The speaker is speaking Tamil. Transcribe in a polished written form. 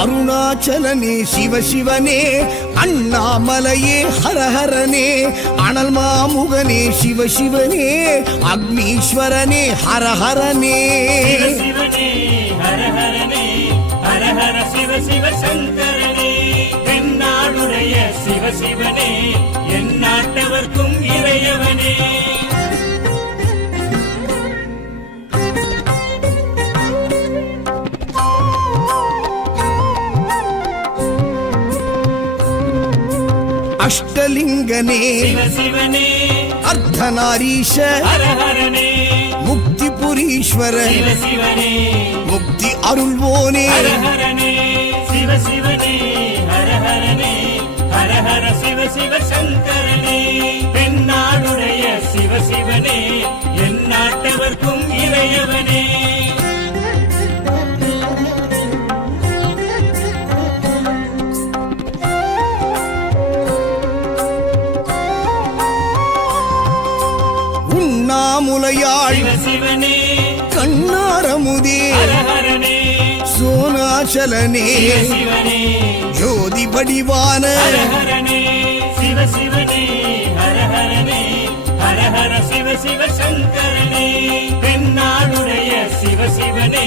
அருணாச்சலனே சிவசிவனே, அண்ணாமலையே ஹரஹரனே, அனல் மாமுகனே சிவசிவனே, அக்னீஸ்வரனே ஹரஹரனே. சிவசிவனே ஹரஹரனே, ஹரஹர சிவ சிவ சங்கரனே, தென்னாடுடைய சிவசிவனே, என் நாட்டவர்க்கும் இறையவனே. அஷ்டலிங்கனே சிவசிவனே, அர்த்தநாரீஷ ஹரஹரனே, முக்திபுரீஸ்வர சிவசிவனே, முக்தி அருள்வோனே. ஹரஹரனே சிவசிவனே, ஹரஹரனே, ஹரஹர சிவ சிவ சங்கரனே, தென்னாடுடைய சிவசிவனே, என் நாட்டவர்க்கும் இறையவனே. உண்ணாமுலையாள் சிவசிவனே, கண்ணாரமுதே ஹரஹரனே, சோனாச்சலனே சிவசிவனே, ஜோதி வடிவான ஹரஹரனே சிவசிவனே, ஹரஹரனே, ஹரஹர சிவ சிவ சங்கரனே, தென்னாடுடைய சிவசிவனே,